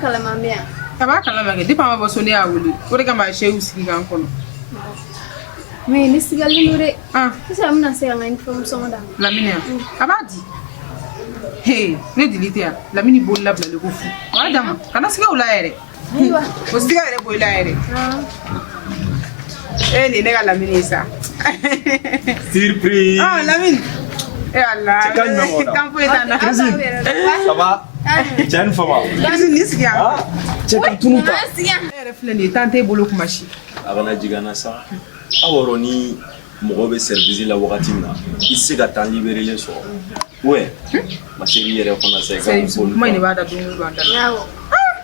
kala mamia. Aba kala mage di pa ma bo so ne awuli. O de ka ma she usiki kan kono. Me ni sigal nure. Kisa amna se nga information da. Lamine. Abadi. Hey, ne dilite ya. Lamine bo labla le ko fu. Wa dama. Kana siga ula ere. Aywa. O siga ere bo ila ere. Ni ne ga Lamine sa. Surprise. Lamine. Allah. Kan po etana. Ça va? Tiens une fois. Christine ni siga. Tu kan tunu ta. Ere fleni tante bolo kumashi. Abana jigana sa. Aworo ni mogo be service la wakati na. Isi ga tan libérer so. Ouais. Ma chérie yere fona sa ga. C'est moi ne ba da dungu banda. Yawo.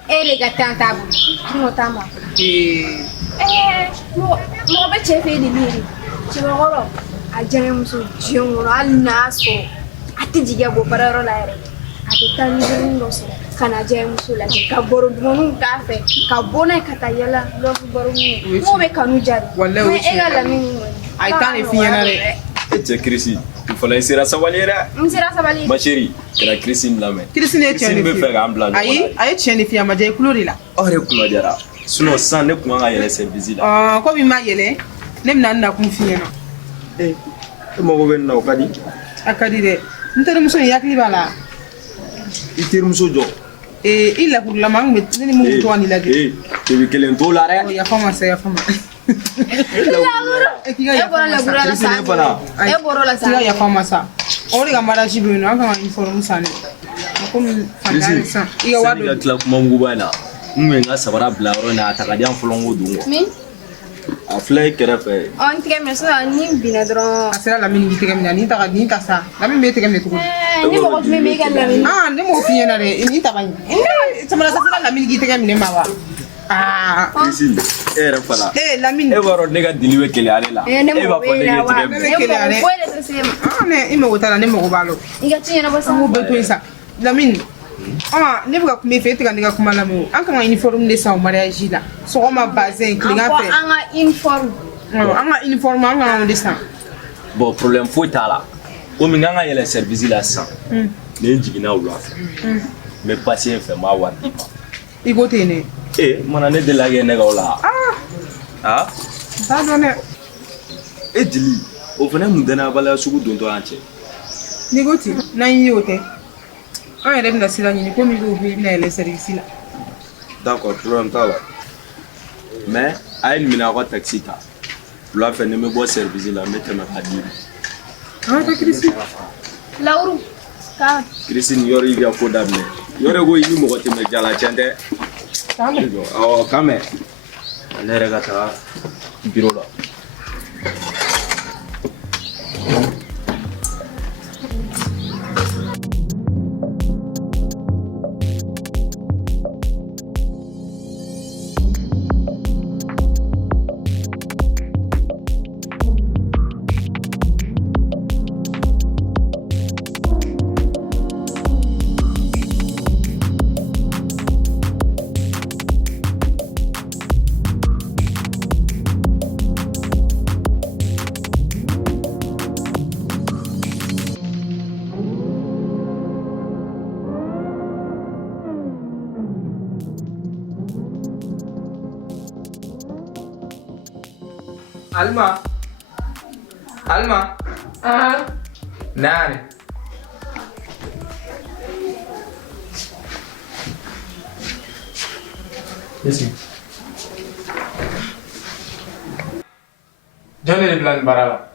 Ele ga tanta bu. Mo tama. Mo be chefe ni miri. Chiboro. Ajamu so jion al naso. Ati jiga go pararo la ere. Ati tan libérer no so. Kana jamu so la ka boro dum ka fe. Ka bona ka tayela lo boro mo be kanu jari. Wallahi e ga la min. Ai tan e fiena re. C'est Christine. Il faut laisser la savalera. Ma chérie, que la Christine la met. Christine est tienne. Me faire un blanc. Aïe, tienne fille ma jay couleur là. Ore kuma jara. Sinon sans ne kuma yele service là. Comme il m'a yele, nem nan na kum fiena. Mo go ben na okadi. Akadi de. Ntere muso yakli bala. Itir muso jo. Il a pour la mangue mais ni mu to ni la de. Tu veux qu'elle en la re? Ya fama sa ya fama. Ya fama sa. Ori ga mara jibu no anga inform sa ne. Comme fangani sa. Iya wado. Ga club mangu bana. Nga sabara bla ro na takadi an folongo dungo. Mi? A flay kera fe. On teme sa ni bina dron. Asira la min gite gamna ni ta ni ta sa. La min be te gamne tuko. Ni mo ko me ga la min. Ne mo fiena re ni ta bani. Samara sa la min gite gamne mawa. Christine, era fala. Lamine. Waro nega diliwe kele ale la. Va ko nega ne imo wotala ne mo go balo. Iga tinya na basa mo be to isa. Lamine. Ne buka kuma fete kan diga kuma lamu. An kan uniforme de sa mariage la. So ma bazin klinga fe. Anga uniforme. Anga uniforme anga de sa. Bon problème faut tala. O mi nganga yele service la sa. Ne jigina wula. Mais patient fait ma wa. Igo tene. Mana ne de la gene ga wala. Ba do ne. Dili. O fana mun dana bala sugu don to anche. Ni goti na yote. On est dans sila ni ko mi go bi na le service là. D'accord, problème ta là. Mais a une mina ko taxi ta. Lo fa ne me bo service là mettre ma hadi. Ta Christine. Lauru. Ka. Christine yori ya ko damne. Yore go yi mo ko te me jala chende. Kame. Kame. Ale rega ta biro la. Alma. Nani? Yes. Johnny le plan barala.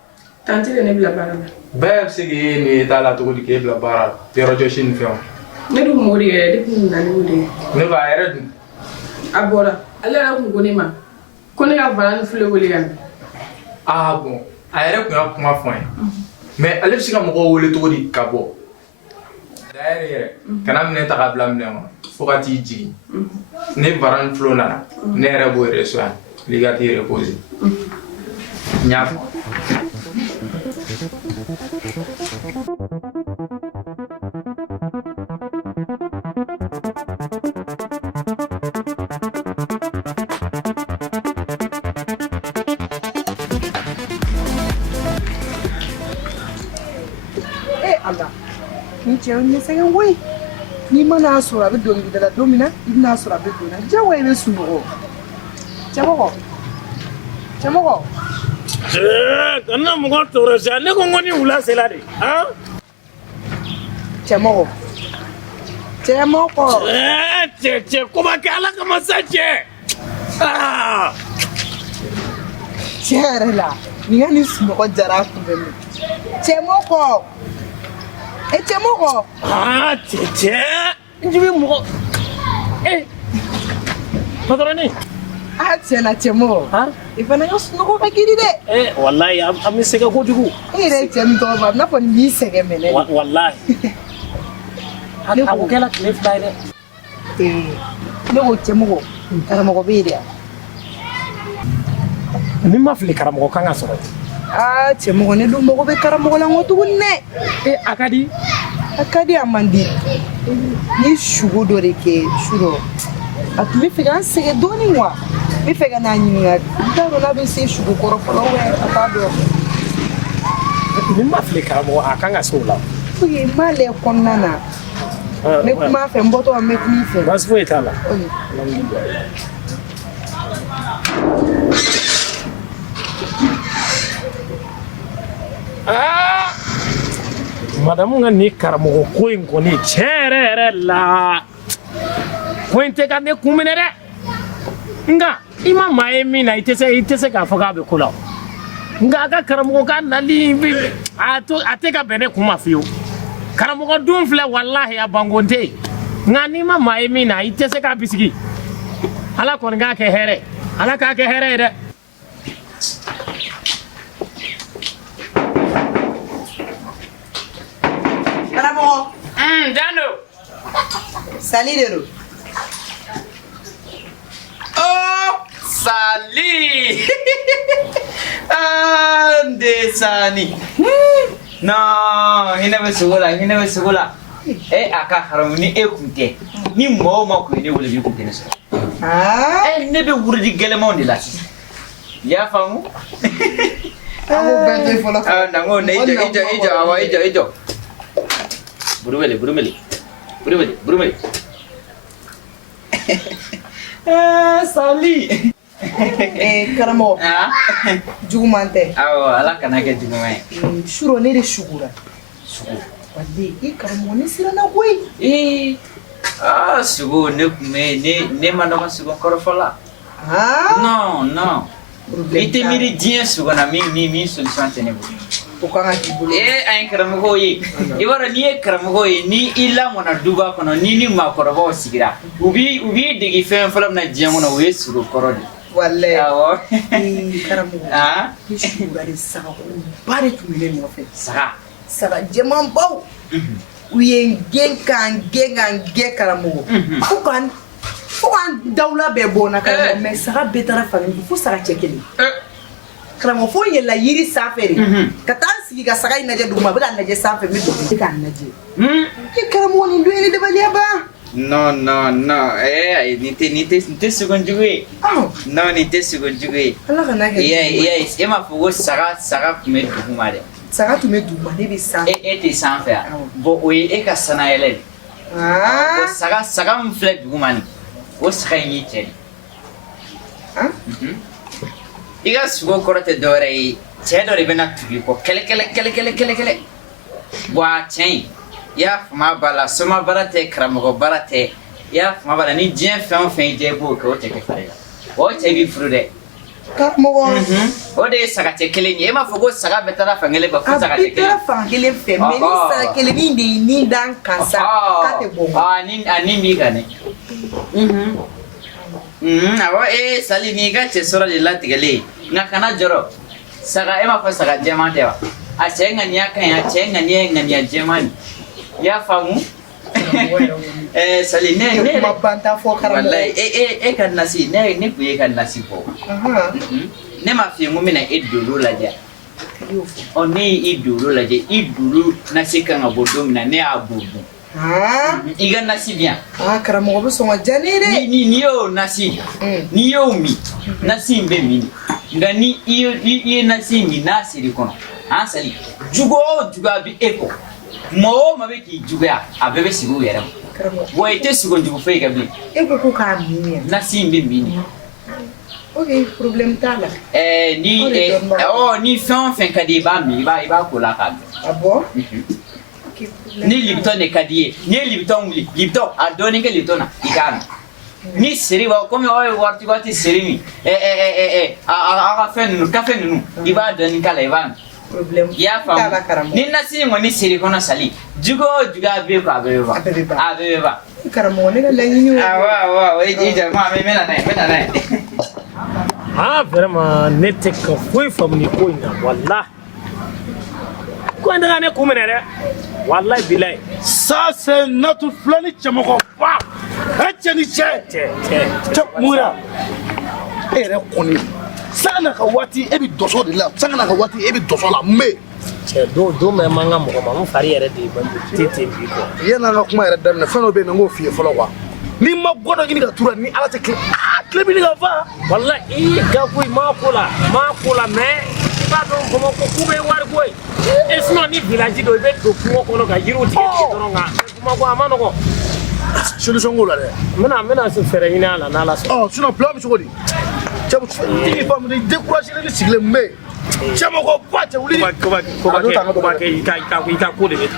Tanti ne bila barala. Beb sigi ni tala to di ke bla barala. Pero joshin fion. Ne du mori de ku na ni wudi. Ne ba ere. Abora. Ala ku goni ma. Ko ne ga balan fule wuli gan. Bon. A ere ku ya kuma fon. Mais ale sika mo ko wole to di kabo. D'ailleurs, kana mine ta ka bla mine ma. Fokati jigi. Ne baran flo na. Ne ere bo restaurant. Ligati reposer. Nyaf. Allah. Ni je on ne sait oui. Ni mana sɔrɔ a bɛ dɔnkilidala don min na I bɛna sɔrɔ a bɛ don na diyagoya I bɛ sunɔgɔ cɛmɔgɔ kana mɔgɔ tɔɔrɔ sa ne ko n ko ni wula sera de cɛmɔgɔ cɛ ko ma kɛ ala kama sa cɛ tiɲɛ yɛrɛ la nin ka ni sunɔgɔ jara a kun bɛ mɛn cɛmɔgɔ cɛ n jibi mɔgɔ patɔrɔni tiɲɛna cɛmɔgɔ I fana ka sunɔgɔ ka giri dɛ wallahi an bɛ sɛgɛn kojugu e yɛrɛ ye cɛ min tɔgɔ fɔ a bɛ n'a fɔ nin b'i sɛgɛn mɛnɛ wallahi a ko kɛla tile 2 ye dɛ ne ko cɛmɔgɔ karamɔgɔ bɛ yen dɛ ni ma fili karamɔgɔ kan ka sɔrɔ cɛmɔgɔ ne dun mago bɛ karamɔgɔ la n ko tuguni dɛ a ka di a man di n ye sugo dɔ de kɛ su dɔ a tun bɛ fɛ k'an sɛgɛn dɔɔnin wa n bɛ fɛ ka n'a ɲininka n t'a dɔn n'a bɛ se sugo kɔrɔ fɔlɔ a t'a dɔn ni ma fili karamɔgɔ a kan ka se o la n b'a lɛ kɔnɔna na ne kuma fɛ n bɔtɔ n bɛ kuma I fɛ baasi foyi t'a la madamu ka ni karamɔgɔ ko in kɔni tiɲɛ yɛrɛ la ko in tɛ ka ne kun minɛ dɛ nka I ma maa ye min na I tɛ se k'a fɔ k'a bɛ ko la nka a ka karamɔgɔ ka nali a tɛ ka bɛn ne kun ma fiyewu karamɔgɔ dun filɛ walahi a bangon tɛ yen nka n'i ma maa ye min na I tɛ se k'a bisigi ala kɔni k'a kɛ hɛrɛ ala k'a kɛ hɛrɛ ye dɛ karamɔgɔ Dando sali de don Sali de sani non hina bɛ sugu la a ka haramu ni e kun tɛ ni mɔgɔw ma kun ye ne wele bi kun tɛ ne sɔrɔ ne bɛ wurudi gɛlɛmanw de la sisan I y'a faamu an b'o bɛɛ to yen fɔlɔ nango ne I jɔ burumeli Sali karamɔgɔ juguman tɛ awɔ ala kana kɛ juguman ye suro ne de sugura walahi I karamɔgɔ ne siranna koyi sugu ne kun bɛ ne ma dɔgɔ sugu kɔrɔ fɔlɔ non I tɛ miiri diɲɛ sugu na min solution tɛ ne bolo o kan ka k'i bolo an ye karamɔgɔw ye I b'a dɔn n'i ye karamɔgɔ ye ni I lamɔna duba kɔnɔ ni maakɔrɔbaw sigira u b'i dege fɛn fɔlɔ min na diɲɛ kɔnɔ o ye sugu kɔrɔ de walahi awɔ karamɔgɔ ne sugura de sagakoba de tun bɛ ne nɔfɛ saga jɛmanbaw u ye n gɛn k'an gɛn karamɔgɔ fo k'an dawula bɛɛ bɔ n na karamɔgɔ mais saga bɛɛ taara fan fo saga cɛ kelen karamɔgɔ fo n yɛlɛla yiri sanfɛ de ka taa n sigi ka saga in lajɛ duguma a bɛ ka lajɛ sanfɛ n bɛ don k'a lajɛ karamɔgɔ nin don ye ne dabaliya ban non nin tɛ sugunjugu ye non nin tɛ sugunjugu ye ala kana kɛ e m'a fɔ ko saga tun bɛ duguma dɛ saga tun bɛ duguma ne bɛ sanfɛ e tɛ sanfɛ a bon o ye e ka sanayɛlɛ de saga min filɛ duguma nin o saga in y'i cɛ de I ka sugo kɔrɔ tɛ dɔwɛrɛ ye cɛ dɔ de bɛna tugu I kɔ kɛlɛ bon a cɛ in I y'a fama b'a la soma baara tɛ karamɔgɔ baara tɛ I y'a fama b'a la ni diɲɛ fɛn o fɛn diya I b'o kɛ o cɛ kɛ fari la o cɛ b'i furu dɛ karamɔgɔ o de ye saga cɛ kelen ye e m'a fɔ ko saga bɛɛ taara fan kelen fɛ fo saga cɛ kelen a bɛɛ taara fan kelen fɛ mais ni saga kelen min de ye nin da n kan sa k'a tɛ bɔ a nin b'i kan dɛ awɔ Sali n'i ka cɛ sɔrɔ de latigɛlen nka kana jɔrɔ saga e m'a fɔ saga jɛman tɛ wa a cɛ ŋaniya ka ɲi a cɛ ŋaniya ye ŋaniya jɛman de I y'a faamu Sali ne kuma ban t'a fɔ karamɔgɔ wallahi e ka nasi ne kun ye ka nasi bɔ ne ma f'i ye n ko n bɛna e dolo lajɛ ne ye I dolo lajɛ I dolo nasi kan ka bɔ don min na ne y'a bubu I ka nasi bi yan karamɔgɔ bɛ sɔn ka diya ne ye dɛ n'i y'o nasi n'i y'o min nasi in bɛ min nka ni I ye nasi in min n'a seri kɔnɔ Sali jugu o jugu a bɛ e kɔ Mo ma be ki juguya a bebe sigu yɛrɛ ma Karamɔgɔ. wa i tɛ sigo jugu foyi kɛ bilen E ko k'a min yan. nasi in bɛ min de Ok, problème t'a la. ni fɛn o fɛn ka di i b'a min i b'a ko la k'a dun Ah bon? Ok, problème. ni Lipton de ka di ye n'i ye Lipton wuli Lipton a dɔɔnin kɛ Lipton na i k'a min ni seri b'a komi aw ye waati seri min a ka fɛn ninnu kafe ninnu i b'a dɔɔnin k'a la i b'a min Problème. I y'a T'a la faamu karamɔgɔ. ni nasi in kɔni seri kɔnɔ sali jugu o jugu a bɛ ko a bɛɛ bɛ ban A bɛɛ bɛ ban. a bɛɛ bɛ ban Karamɔgɔ ne ka laɲini y'o ye. awɔ o ye jama n bɛ na n'a ye Ah, vraiment, ne tɛ ka foyi faamu ni ko in na walahi. Ko in daga ne kun minɛ dɛ. Wallahi bilahi. Ça c'est notre flani cɛmɔgɔba. E cɛ ni cɛ. Cɛ mun ya? E yɛrɛ kɔni. Sanga na ka waati e bɛ dɔsɔ de la. Sanga na ka waati e bɛ dɔsɔ la mais. Cɛ don bɛɛ man kan mɔgɔ ma. N fari yɛrɛ de tɛ ten bi quoi. Yan'an ka kuma yɛrɛ daminɛ fɛn dɔ bɛ yen n k'o f'i ye fɔlɔ quoi. N'i ma bɔ dɔ ɲini ka turu ni ala tɛ tile. Tile bɛ ɲini ka fa. Wallahi gafu ma ko la mais i b'a dɔn Bamakɔ k'u bɛ wari ko ye. Et sinon ni village dɔ i bɛ don kungo kɔnɔ ka yiriw tigɛ dɔrɔn nka Bamakɔ a ma nɔgɔn. Solution k'o la dɛ. N bɛna fɛɛrɛ ɲini a la n'ala sɔnna. Sinon plan bɛ cogo di? Cɛ tigi faamu de découragé ni sigilen n bɛ yen. Cɛmɔgɔba cɛ wuli. Ko kɛ i ka ko de bɛ ta.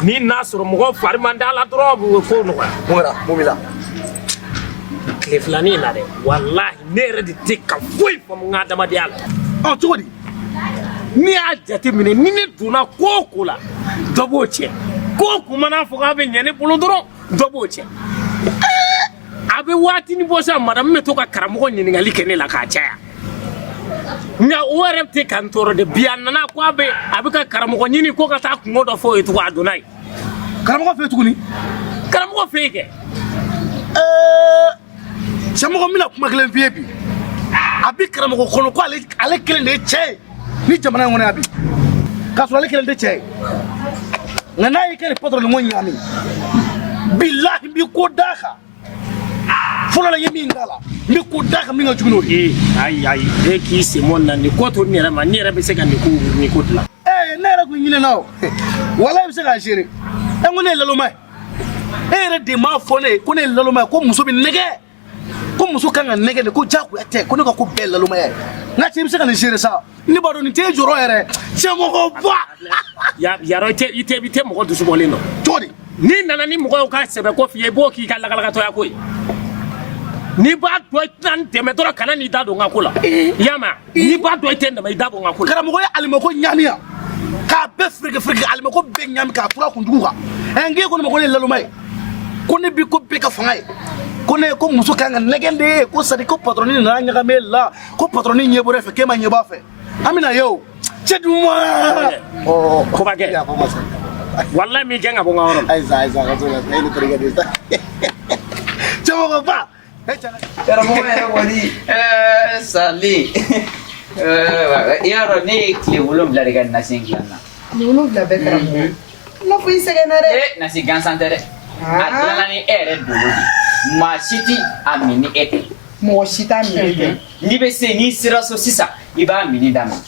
Ni n'a sɔrɔ mɔgɔ fari man d'a la dɔrɔn a bɛ ko nɔgɔya. Mun b'i la? Tile filanin in na dɛ walahi ne yɛrɛ de tɛ ka foyi faamu n ka adamadenya la. Cogo di? N'i y'a jateminɛ ni ne donna ko o ko la dɔ b'o cɛ ko o ko mana fɔ k'a bɛ ɲɛ ne bolo dɔrɔn dɔ b'o cɛ. A bɛ waatinin bɔ sa madame bɛ to ka karamɔgɔ ɲininkali kɛ ne la k'a caya. Nka o yɛrɛ tɛ ka n tɔɔrɔ dɛ bi a nana ko a bɛ ka karamɔgɔ ɲini ko ka taa kungo dɔ fɔ o ye tugun a donna yen. Karamɔgɔ fɛ yen tuguni? Karamɔgɔ fɛ yen kɛ. Cɛmɔgɔ bɛna kuma kelen f'i ye bi. A bɛ karamɔgɔ kɔnɔ ko ale kelen de ye cɛ ye ni jamana in kɔnɔ yan bi. K'a sɔrɔ ale kelen tɛ cɛ ye. Nka n'a y'i kɛ nin patron ni ŋo ɲami bilahi n b'i ko d'a kan. Fɔlɔ la n ye min k'a la n bɛ ko d'a kan min ka jugu n'o ye. Ayi e k'i sen bɔ nin na nin ko to nin yɛrɛ ma ne yɛrɛ bɛ se ka nin ko dilan. Ne yɛrɛ kun ɲinɛna o walahi bɛ se k'a gérer. Ko ne ye laloma ye. E yɛrɛ de m'a fɔ ne ye ko ne ye laloma ye ko muso bɛ nɛgɛ. Ko muso kan ka nɛgɛ de ko diyagoya tɛ ko ne ka ko bɛɛ ye lalomaya ye. N ka cɛ i bɛ se ka nin gérer sa. Ne b'a dɔn nin t'e jɔrɔ yɛrɛ. Cɛmɔgɔba. Yarɔ i tɛ mɔgɔ dusu bɔlen dɔn. Cogo di? N'i nana ni mɔgɔ y'u ka sɛbɛn ko f'i ye i b'o k'i ka lakalakatɔya ko ye. N'i b'a dɔn i tɛna n dɛmɛ dɔrɔn kana n'i da don n ka ko la. I y'a mɛn n'i b'a dɔn i tɛ n dɛmɛ i da don n ka ko la. Karamɔgɔ ye alimako ɲami yan k'a bɛɛ firike alimako bɛɛ ɲami k'a fura kunjugu kan. N k'e ko ne ma ko ne ye laloma ye ko ne bi ko bɛɛ ka fanga ye ko ne ko muso kan ka nɛgɛ de ye ko sadi ko patroni nana ɲagami e la ko patroni ɲɛ bɔra e fɛ k'e ma ɲɛ b'a fɛ an bɛna ye o cɛ duma. Kobakɛ walahi min gɛn ka bɔ n ka yɔrɔ la. Ayi sa ka to la e ni terikɛ de sa cɛmɔgɔba. karamɔgɔ yɛrɛ kɔni sali i y'a dɔn ne ye tile 7 de kɛ nasi in dilan na. Tile 7 bɛɛ karamɔgɔ. N'a fɔ i sɛgɛnna dɛ. Nasi gansan tɛ dɛ a dilanna ni e yɛrɛ dolo de maa si ti a min ni e tɛ. Mɔgɔ si t'a mini tɛ. N'i sera so sisan i b'a mini daminɛ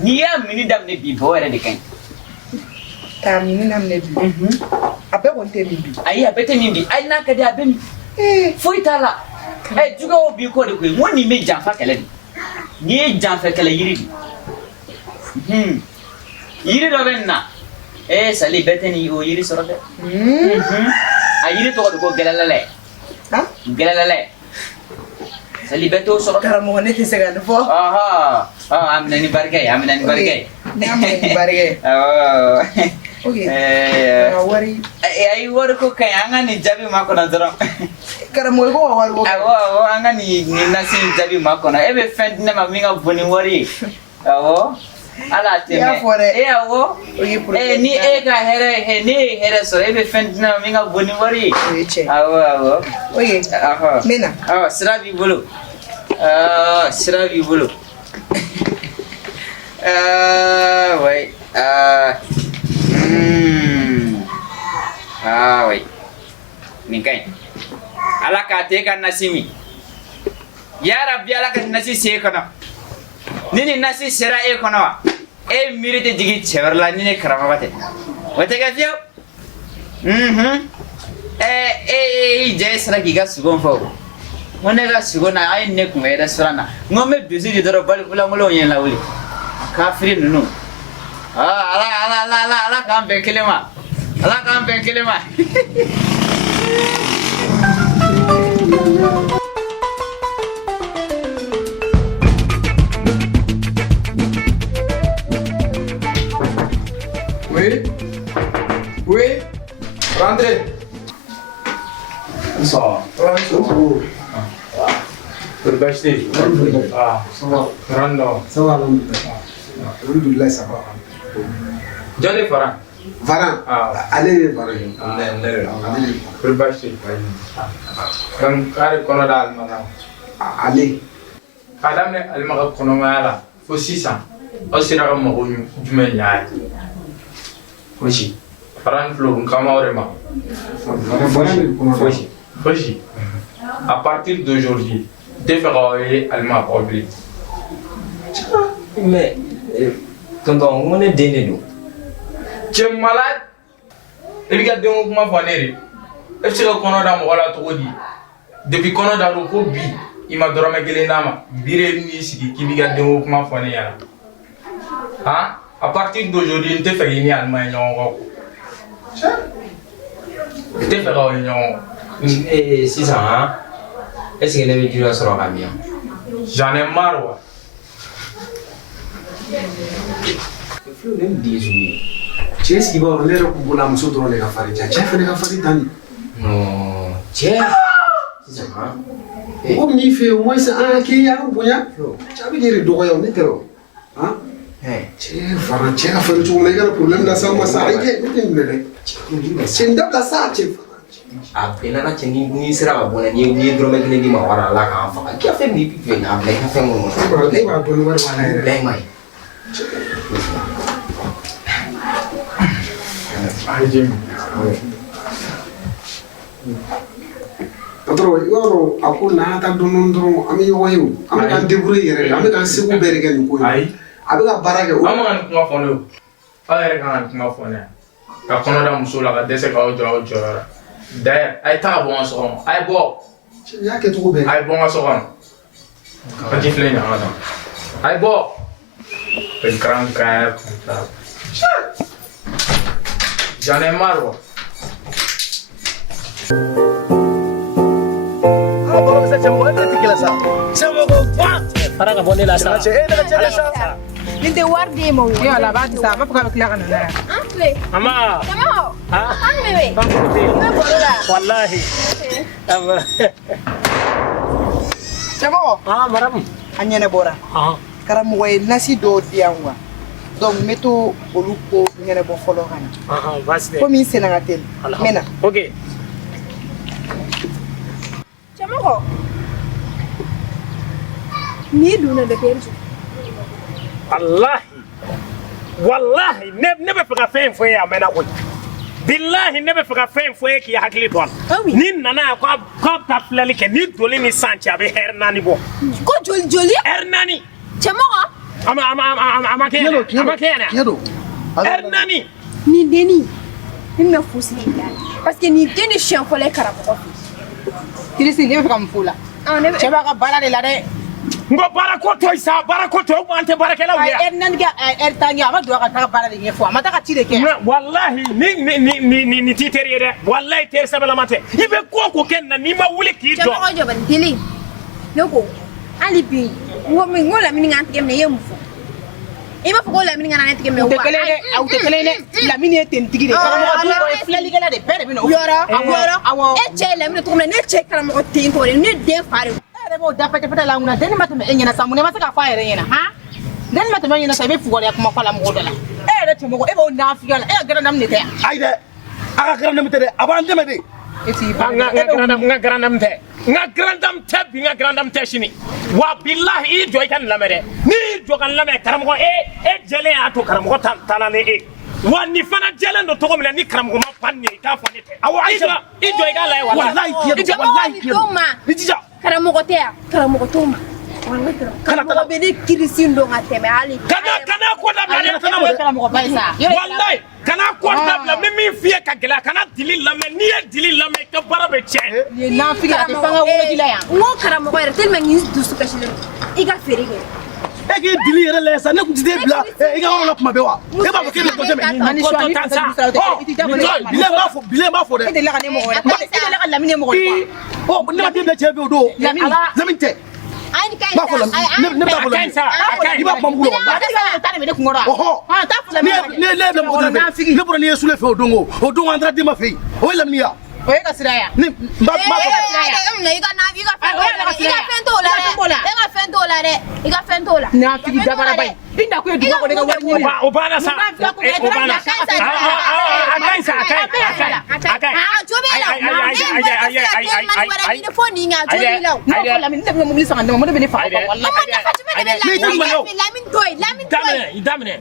n'i y'a mini daminɛ bi bɔ yɛrɛ de ka ɲi. K'a mini daminɛ bi. A bɛɛ kɔni tɛ min bi. Ayi a bɛɛ tɛ min bi hali n'a ka di a bɛ min. Foyi t'a la. Juguya o b'i kɔ de koyi n ko nin bɛ janfa kɛlɛ de n'i ye janfɛ kɛlɛ yiri de yiri dɔ bɛ nin na sali bɛɛ tɛ nin o yiri sɔrɔ dɛ a yiri tɔgɔ de ko gɛlɛlɛlɛ gɛlɛlɛlɛ sali bɛɛ t'o sɔrɔ. Karamɔgɔ ne tɛ se ka nin fɔ. A minɛ ni barikɛ ye a minɛ ni barikɛ ye. N'a minɛ ni barikɛ ye. Ok. Wari. Ayi wari ko ka ɲi an ka nin jaabi ma kɔnɔ dɔrɔn. Karamɔgɔ i ko ka wari ko. Awɔ an ka nin nasi in jaabi ma kɔnɔ e bɛ fɛn di ne ma min ka bon ni wari ye. Awɔ ala tɛmɛ. I y'a fɔ dɛ. Awɔ. Ni e ka hɛrɛ ne ye hɛrɛ sɔrɔ e bɛ fɛn di ne ma min ka bon ni wari ye. O ye tiɲɛ. Awɔ. Ok. N bɛ na. Sira b'i bolo. Sira b'i bolo. Oui. Oui. Nin ka ɲi. Ala k'a to e ka nasi min. Ya Rabbi ala ka nasi se e kɔnɔ. Ni nin nasi sera e kɔnɔ wa? E miiri tɛ jigin cɛ wɛrɛ la ni ne karamɔgɔ tɛ. Wata ka fiyo? Jai sara ki ga sugon fa. Wanda ga sugon na ai ne kuma da surana. Ngome dusi di doro bal kula mulo yen lawuli. Kafiri nunu. Ala kan be kelema. Ala kan be kelema. Oui, rentrez. Ça va. Berbashti. Ah, ça va. Rando. Ça va, alhamdulillah, ça va. Johnny Farah. Varan. Allez, Varan. Berbashti. Donc, kare kono dal mana. Allez. Kadam ne almaga kono mala. Fo 600. Osira ga mo jume nyaay. Foshi. Faran flow kama orema. Foshi. À partir d'aujourd'hui, tu feras allemand public. Mais, tonton, on est déné. Tu es malade? Regarde comment vous allez. Est-ce que vous avez tout dit? Depuis qu'on a dans le hobby, il m'a donné un nama. Biré ici qui regarde comment vous allez. Hein? À partir d'aujourd'hui, tu fais une allemand. Tu fais une Et 600, hein? Est-ce que vous avez sur un camion? J'en ai marre. Tu sais ce qui va en l'air pour la mousseau dans les affaires? Tu as fait les affaires d'Annie? Non, tiens. 600, hein? Oh, mais il fait au moins ça, qui a un boya? Tu as vu les deux royaumes, hein? Tiens, Farah, tu as fait le tour, les gars, le problème là, ça, moi, ça a été. C'est une dame là, ça, tu sais. Après, là, tu n'y seras pas bon, ni drôme que ni mawara là, quand qui a fait ni pique, n'a pas fait mon. Il va bonne voir là. Bang, Patron, yoro ako na ta donon dron ami yoyo ami kan débrouiller ami kan segu berge ni ko abi ka barage o ama kan kuma fone o ayere kan kuma fone ka kono da muso la ka dese ka o jo d'ailleurs ay ta bon so ay bo ya ke to be ay bon so kan ka jifle na ada ay bo el grand caer j'en ai marre. Farah ka bone la sa. Ni de wardi mo. Yo la ba sa ma fuka kila kana na. Antle. Mama. Tamo. Ha? An bebe. Ni borola. Wallahi. Chamo. Maram. Anyane bora. Karamogo nasi do diangwa. Donc meto oluko ngene bo folo kana. Vas-y. Ko min senangatel. Mena. OK. Chamo. Ni duna de perju. Wallahi ne be fika fen fo ya mena ko billahi ne be fika fen fo ki hakili ton ni nana ko ta flali ke ni doli ni santi abe hernani bo Ko joli hernani Chamo. ama kena hernani Ni deni. Ni me fusi dani. Parce que ni deni chien ko le karamogo. Tirisi ni fuka mfula. Ne Cheba ka bala de la de. ngo barakoto isa barakoto ante barakela Ay nan ga tanya ma do ka ta bala de ngefo ma ta ka tire ke. wallahi ni titeri de wallahi ter sabala mate ibe ko ken na ni ma wuli ki do Chamo jo ban dili. Noko. Ali bi. Ngo la mini ngant kem ne yemfo. Ima fuko la mini ngant kem ne wa. Te kelele la mini eten tigire karamogo do flali gala de pere bino. Yoro. E che la mini to ne che karamogo tin ko ne de fare. Bo dapat la nguna deni mata me enyana samune mata ka fire yena ha deni mata me enyana sabe fugo ya kuma kwala mo dola de tumo e bo na fiala gara nam ne te ayde aka gara nam te de abande me de eti nga grandam te nga grandam te shini wa billahi joy kan lamere ni jo kan lamere karamogo e jele ato karamogo tanane wa ni fana jele ndo to ko ni karamogo ma panni ka fani te awa aisha i joy ga la wallahi kiyo ni jija karamogo toma wallahi karamogo be de kirisindo ngateme ali kana ko da bla karamogo baisa wallahi kana ko da bla min fie ka gɛlɛ kana dili lamɛn n'i ye dili lamɛn i ka baara bɛ tiɲɛ. Ni n'a figi a tɛ fanga wolo la yan. N ko karamɔgɔ yɛrɛ tellement que dusu kasilen don i ka feere kɛ. E k'i dili yɛrɛ lajɛ sa ne kun ti t'e bila i ka yɔrɔ la kuma bɛɛ wa e b'a fɔ k'e bɛ kɔjɔ mɛ kɔjɔ tan sa bilen b'a fɔ dɛ E delila ka ne mɔgɔ wɛrɛ e delila ka Lamine mɔgɔ wɛrɛ ɔ ne ma den bila cɛ fɛ o don Lamine tɛ b'a fɔ ne b'a fɔ Lamine i b'a kuma mugu la ne ye bila mɔgɔ fɛ ne bɔra n'i ye Sule fɛ o don an taara Demba fɛ yen o ye Lamine ya o ye ka sira yan ne b'a fɔ I ka fɛn t'o la n'a figi dabara ba ye i na ko ye dugu kɔnɔ i ka wari ɲini o banna sa o banna a ka ɲi sa a ka ɲi Lamine ne bɛ mobili san ka d'i ma ne bɛ ne faga daminɛ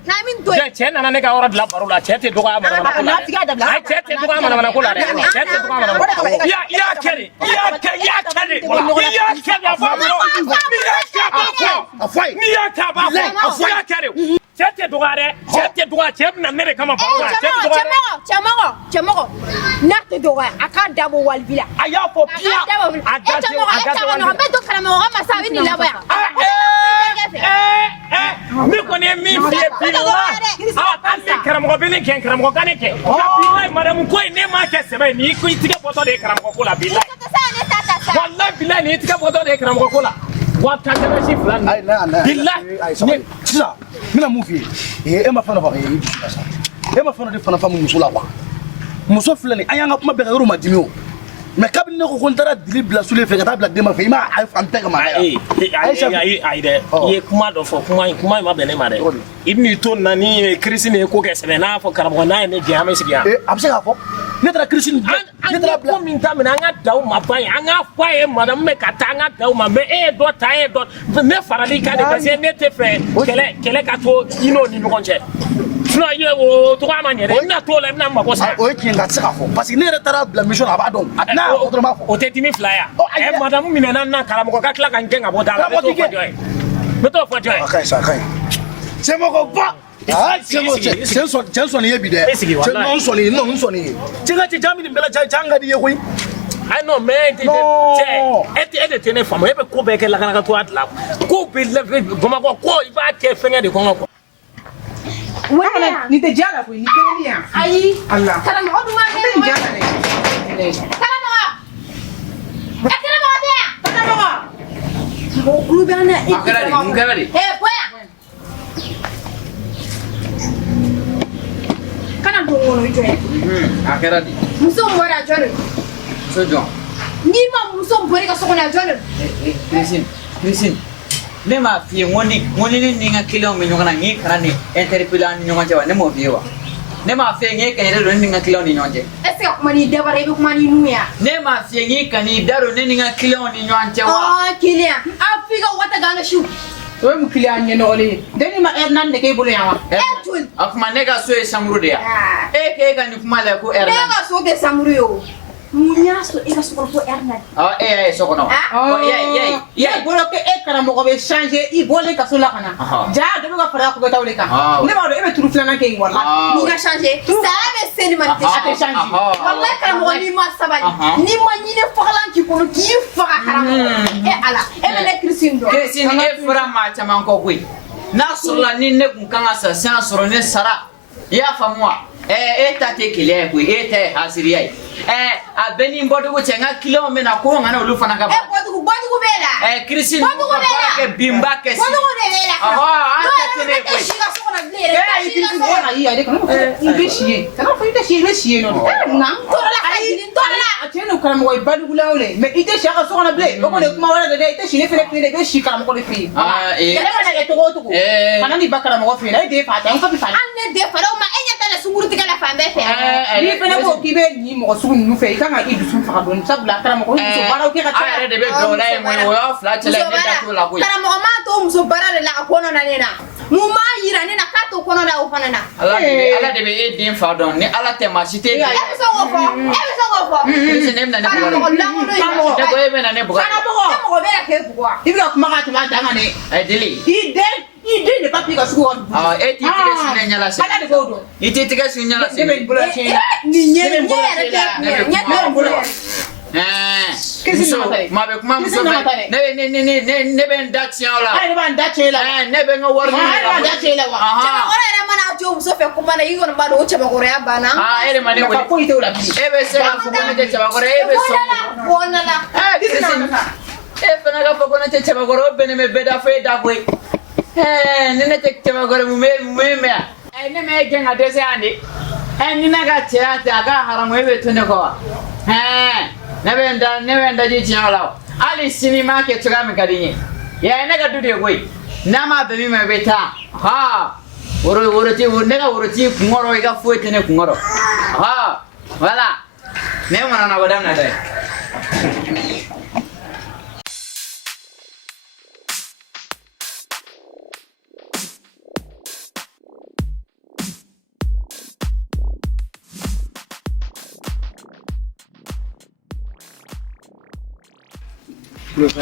cɛ nana ne ka yɔrɔ dilan baro la cɛ tɛ dɔgɔya manamana ko la dɛ cɛ tɛ dɔgɔya manamana ko la dɛ cɛ tɛ dɔgɔya manamana ko la i y'a kɛ de i y'a kɛ de a fɔ n'i y'a kɛ a b'a fɔ n'i y'a kɛ a b'a fɔ i y'a kɛ de cɛ tɛ dɔgɔya dɛ cɛ tɛ dɔgɔya cɛ bɛna ne de kama baro la cɛ tɛ dɔgɔya dɛ cɛmɔgɔ n'a tɛ dɔgɔya a k'a dabɔ walibi la a y'a fɔ biya a gase walibi bɛ to karamɔgɔ ma sa a bɛ nin labɔ yan ne kɔni ye min f'i ye bilahi hali ni karamɔgɔ bɛ ne kɛ karamɔgɔ ka ne kɛ bilahi madamu ko in ne m'a kɛ sɛbɛ ye n'i ko i tigɛ bɔtɔ de ye karamɔgɔ ko la bilahi wallahi bilahi n'i tigɛ bɔtɔ de ye karamɔgɔ ko la wa ta kɛmɛsi fila nin bilahi sisan n bɛna mun f'i ye e ma fɛn dɔ fɔ e ma fɛn dɔ de fana faamu muso la wa muso filɛ nin an y'an ka kuma bɛɛ ka yɔrɔ ma dimi o mɛ kabini ne ko ko n taara dili bila Sule fɛ ka taa bila Demba fɛ i m'a fan bɛɛ kama ayi dɛ i ye kuma dɔ fɔ kuma in ma bɛn ne ma dɛ i bɛn'i to nin na ni kirisi nin ye ko kɛ sɛbɛn n'a fɔ karamɔgɔ n'a ye ne gɛn an bɛ sigi yan a bɛ se k'a fɔ ne taara kirisi nin an ye ko min ta minɛ an ka da u ma ban ye an k'a fɔ a ye madamu bɛ ka taa an ka da u ma mɛ e ye dɔ ta e ye dɔ ne farali kan de parce que ne tɛ fɛ kɛlɛ ka to i n'o ni ɲɔgɔn cɛ sinon i ye o tɔgɔ ma ɲɛ dɛ i bɛna t'o la i bɛna n mago sa o ye tiɲɛ nka a tɛ se k'a fɔ parce que ne yɛrɛ taara bila mission na a b'a dɔn a n'a fɔ dɔrɔn b'a fɔ o tɛ dimi fila ya madamu minɛna na karamɔgɔ ka tila ka n gɛn ka bɔ da la n bɛ t'o fɔ jɔn ye n bɛ t'o fɔ jɔn ye a ka ɲi sa a ka ɲi cɛmɔgɔba cɛ sɔnni ye bi dɛ n sɔnni ye cɛ ka cɛ jaabi nin bɛɛ la cɛ an ka di ye koyi ayi non mais cɛ e de tɛ ne faamu e bɛ ko bɛɛ kɛ lakanakatɔya de la ko bɛ Bamakɔ ko i b'a kɛ fɛngɛ de kɔnɔ quoi nin tɛ diya la koyi nin tɛ ne yan ayi Allah karamɔgɔ dun b'a kɛ nin diya la dɛ karamɔgɔ tɛ yan mɔgɔ kulo bɛ an na mun kɛra de bɔ yan kana don kɔnɔ i jɔ yan a kɛra de muso bɔra a jɔ de muso jɔn n'i ma muso bɔra i ka so kɔnɔ a jɔ de Christine ne m'a f'i ye n ko ni ne ni n ka client bɛ ɲɔgɔn na n kana ni interpeller an ni ɲɔgɔn cɛ wa ne m'o f'i ye wa ne m'a f'i ye n k'e ka yɛrɛ don ne ni n ka client ni ɲɔgɔn cɛ est-ce que ka kuma n'i dabara i bɛ kuma n'i nu ye wa ne m'a f'i ye n ka n'i da don ne ni n ka client ni ɲɔgɔn cɛ wa client a f'i ka wata gan ka siw o ye mun client ɲɛ nɔgɔlen ye den ni ma heure naani de k'e bolo yan wa joli a kuma ne ka so ye chambre de ya e k'e ka nin kuma la ko heure ne ka so tɛ chambre ye o mun y'a sɔrɔ i ka so kɔnɔ ko heure naani e y'a ye so kɔnɔ wa i bolo ko e karamɔgɔ bɛ changer i bɔlen ka so la ka na ja dɔ bɛ ka fara kubɛtaw de kan ne b'a dɔn e bɛ turu filanan kɛ yen wala n'i ka changer saya bɛ se ni ma tɛ changer walayi karamɔgɔ n'i ma sabali n'i ma ɲinɛ fagalan k'i kɔnɔ k'i faga karamɔgɔ ala e bɛ ne Christine dɔn Christine e fɔra maa caman kɔ koyi n'a sɔrɔla ni ne kun kan ka sa sisan sɔrɔ ne sara i y'a faamu wa e ta tɛ keleya ye koyi e ta ye hasiriya ye a bɛ ni bɔdugu cɛ n ka client bɛ na ko n kana olu fana ka bɔ bɔdugu b'e la Christine ka baara kɛ bi n b'a kɛ si bɔdugu de b'e la an tɛ tɛ ne ye koyi si ka so kɔnɔ bilen yɛrɛ i bɛ si yen kana fɔ i tɛ si yen i bɛ si yen nɔ nka n tɔɔrɔ la ka jigin n tɔɔrɔ la a cɛ ni karamɔgɔ ye badugulaw le mais i tɛ si a ka so kɔnɔ bilen o kɔni ye kuma wɛrɛ de dɛ i tɛ si ne fɛnɛ fɛ yen dɛ i bɛ si karamɔgɔ de fɛ yen kɛlɛ mana kɛ cogo o cogo kana n'i ba karamɔgɔ fɛ yen dɛ e den fa tɛ n fa bɛ fa hali ne den fa dɛ o ma e ɲɛ tɛ ne sunkurutigɛ la fan bɛɛ fɛ n'i fɛnɛ ko k'i bɛ nin mɔgɔ sugu ninnu fɛ i kan ka i dusu faga dɔɔni sabula karamɔgɔ muso baaraw kɛ ka a yɛrɛ de bɛ dɔw la ye o y'a fila cɛla ne da t'o la koyi karamɔgɔ m'a to muso baara de la a ko nana ne na Muma yira ne na ka to kono da o fana na. Ala de be e den fa don ni ala te ma site. E be so go fo. Ni ne na ne buga. Ne ko e be na ne buga. Mo be ya ke buga. Ibra kuma ka tuma danga ne. Ai dili. Ide ne papi ka suko. Ah e ti tige sun nyala se. Ala de go do. Iti tige sun nyala se. Ne be bula chela. Ni nye bula. Muso ma be kuma muso ne be ndachi ala. Ai ba ndachi la. Ne be ngawar ni. Ai ba ndachi la wa. Chama ora era mana jo muso fe kuma na yigo na bado uche bagore ya bana. Ere mane Ka ko ite ula bi. Ebe se ka fukone te chabagore ebe so. Bona la. Fana ka fukone te chabagore bene me beda fe da boy. Nene te chabagore mu me. Ne me genga dese andi. Nina ga tiata ga haramu ebe tune ko. Ne benda ji tiala. Ali sinima ke tuga me kadinye. Ya ne ga dude boy. Nama be mi me beta. Ha. Woro ti kungoro iga fuete ne kungoro. Ha. Wala. Ne mana na badana dai.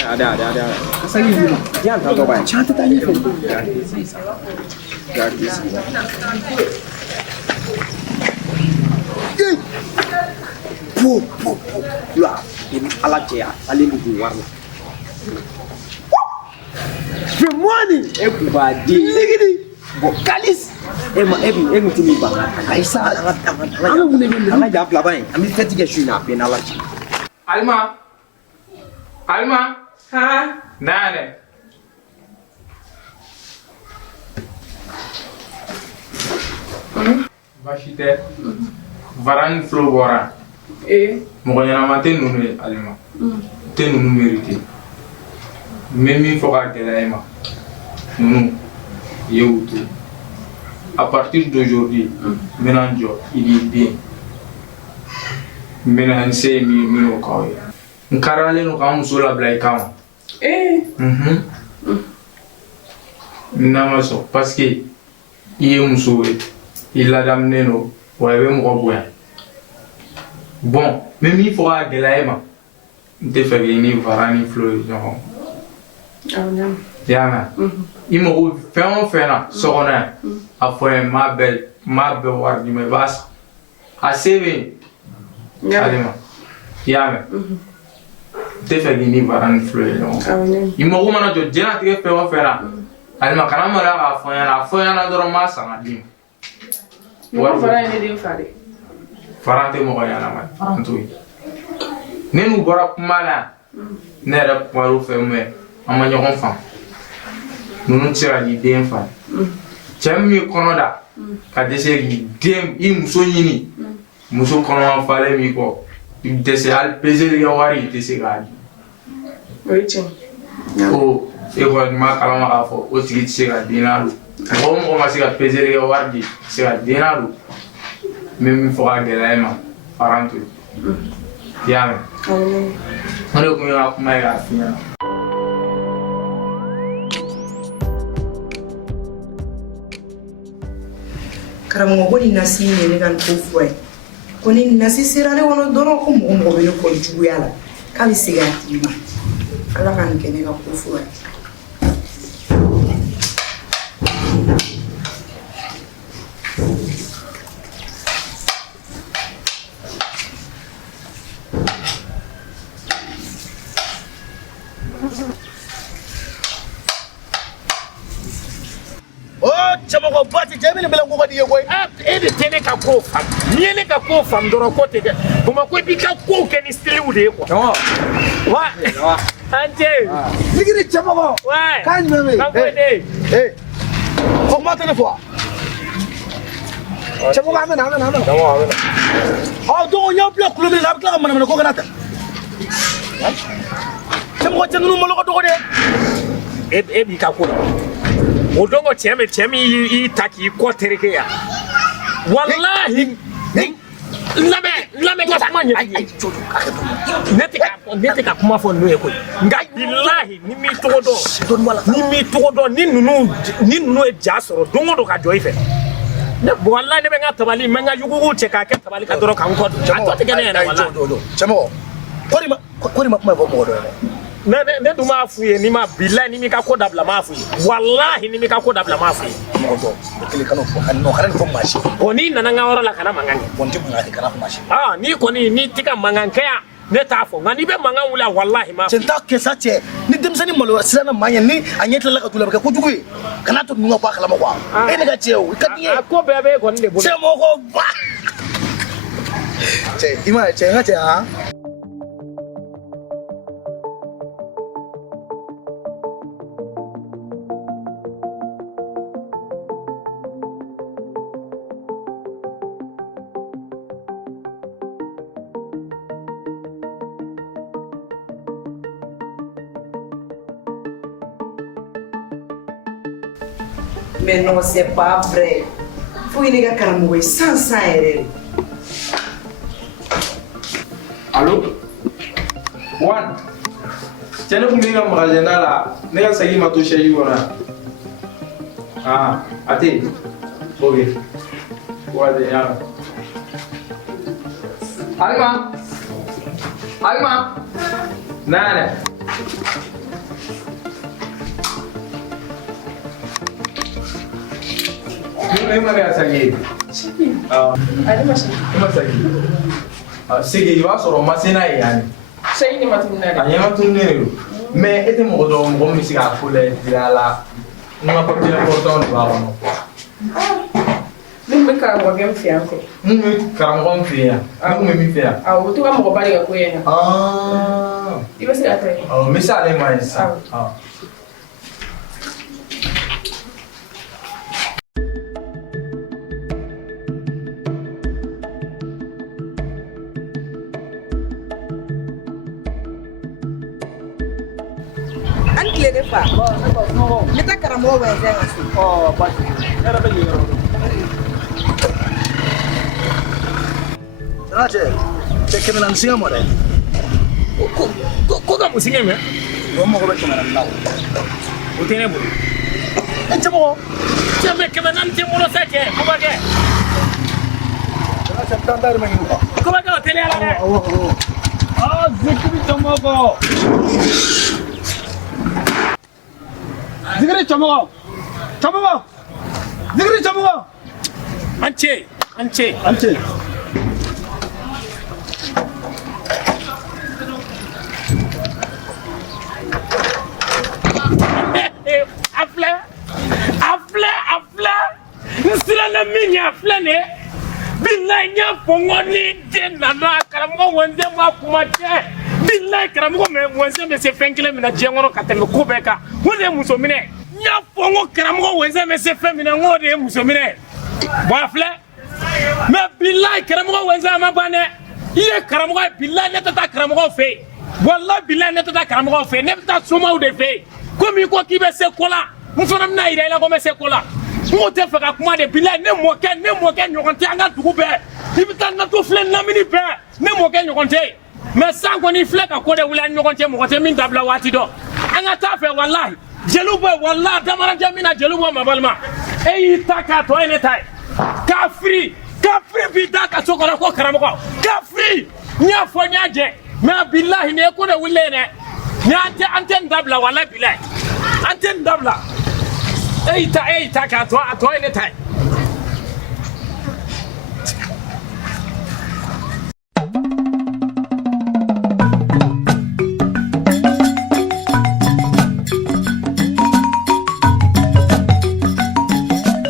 Ada. Kasih dulu. Jangan tahu apa. Cantik tanya pun. Lah, ini alat ya, alih luar. Semua ni, badi. Lagi vokalis. Emu tu ni banget. Kaisa, Anu boleh benda. Anu jawab lah bang. Ambil ketiga syuna, penalat. Alma. Ha? Nane. Bashite. Varan flow bora. Mɔgɔ ɲɛnama tɛ ninnu ye Alima. Tɛ ninnu mérité. N bɛ min fɔ ka gɛlɛya i ma. Ninnu i ye u to. À partir d'aujourd'hui, n bɛna n jɔ i b'i den. N bɛna n se minnu k'aw ye. N kariyalen don k'an muso labila i kama. N'a ma sɔn parce que i ye muso ye. I ladamunen don wa i bɛ mɔgɔ bonya. Bon, mais il faut que gɛlɛya ma. N tɛ fɛ k'i ni Vara ni Flo ye ɲɔgɔn. I y'a mɛn? I mago fɛn o fɛn na so kɔnɔ yan, a fɔ n ye n b'a bɛɛ wari d'i ma i b'a san. A se bɛ yen. Alima. I y'a mɛn? N tɛ fɛ k'i ni Vara ni Flo ye ɲɔgɔn. I mago mana jɔ diɲɛlatigɛ fɛn o fɛn na, Alima kana maloya k'a fɔ n ɲɛna. A fɔ n ɲɛna dɔrɔn n b'a san ka d'i ma. Vara ye ne den fa de. Faran tɛ mɔgɔ ɲɛnama ye, Faran t'o ye. Ne n'u bɔra kuma la yan, ne yɛrɛ kumar'u fɛ mɛ an ma ɲɔgɔn faamu. Ninnu tɛ se ka k'i den fa ye. Cɛ min b'i kɔnɔ da ka dɛsɛ k'i den i muso ɲini, muso kɔnɔma falen b'i kɔ, i dɛsɛ hali peseli kɛ wari i tɛ se k'a di. O ye tiɲɛ. Ko e kɔni ma kalama k'a fɔ o tigi tɛ se ka den na don. Mɔgɔ o mɔgɔ ma se ka peseli kɛ wari di, tɛ se ka den na don. Min fɔ ka gɛlɛya i ma, Faran to yen. I y'a mɛn? O de kun ye ka kuma ye k'a f'i ɲɛna. Karamogo ko ni nasi ye ne ka nin ko fɔ ye. Ko ni nasi sera ne kɔnɔ dɔrɔn ko mɔgɔ bɛ ne kɔli juguya la k'a bɛ segin a tigi ma. Ala ka nin kɛ ne ka ko fɔ ye. Chamako bati jamini bela ngoma diye boy. Ede tene ka ko fam. Ni ne ka ko fam doro ko te. Kuma ko bi ka ko ke ni style ude ko. Wa. Ante. Ligiri chamako. Wa. Kan meme. Ka ko de. Ko ma tele fo. Chamako amena. Tamam amena. Ha do nya block lu ni la ka mana ko ganata. Chamako tenu mo lo ko do de. E bi ka ko. O dongo cheme i taki ko tereke ya. Wallahi. Lame ka kuma nya ai jojo nete ka kuma fo no e ko nga billahi ni mi to do ni nunu e jasoro dongo do ka joy fe ne wallahi ne be nga tabali menga yugugu che ka ke tabali ka doro kan ko to te gene na wallahi chamo kori ma kuma bo mo do ne duma afuye ni ma billahi ni mi ka ko dabla ma afuye wallahi ni mi ka ko dabla ma afuye mo do kile kanu fo kan no karen fo mashi oni nana nga wora la kana mangange bonti mo ngati kana fo mashi ni ko ni tika manganke ya ne ta fo ngani be mangan wula wallahi ma centa ke sache ni demsani malo sirana manya ni anyetla la ka tula ka kujugu kana to nunga ba kala ma kwa ne ga cheo ikatiye ko bebe ko ne bo chemo ko ba che ima che nga che ha Mais non, c'est pas vrai. Faut qu'il y ait karamogo sans erreur. Allô? One. Tiens, vous m'avez engagé là. N'est-ce pas ça qui m'a touché là? Ah, attends. Ok. Voilà. Alma. Nana. Ini mana sagi? Ada masih. Sagi. Segi iba soro masina yani. Saya ini mati benar. Anya matu nero. Mais ete mo do mo mi siga fule dirala. Numa ko tira porton ba wono. Min be karamogo gem fianko. Mun karamogo fiya. Mun mi fiya. O tu ka mo bari ga ko yena. Iba se atai. Misale mais. Anti le fa. Meta karamogo wenze ngasi. Pas. Era beli ro. Raje te kemelan singa mo re Ko ga musinge me do mo ko be kemelan law o tene bo chamo chame ke banan te mo sa ke ko ba ke raje tandar me ngi ko ba ka tele ala zikri chamogo zikri chamogo ance afla nsira na minya afla ne billahi nya pongoni de na karamogo wenze ma kuma te billahi karamogo me wenze me se fenkile mina jengono kateme kubeka wole muso mine nya pongo karamogo wenze me se femina ngode muso mine bo afla me billahi karamogo wenze ma bane ye karamogo billahi ne tata karamogo fe wallahi billahi ne tata karamogo fe ne tata soma u de fe komi ko kibe se kola mfana mna ira ila ko me se kola mo te fa ka kuma de billahi ne mo ke nyokonte anga dugu be ibita na to fle na mini be ne mo ke nyokonte me sango ni fle ka ko de wula nyokonte mo ko te min dabla wati do anga ta fe wallahi jelubo wallahi damara jamina jelubo mabalma e itaka to ene tai kafri bi da ka sokora ko karamogo kafri nya fo nya je me billahi ne ko de wule ne nya ante dabla wallahi billahi ante dabla eita ka to ene tai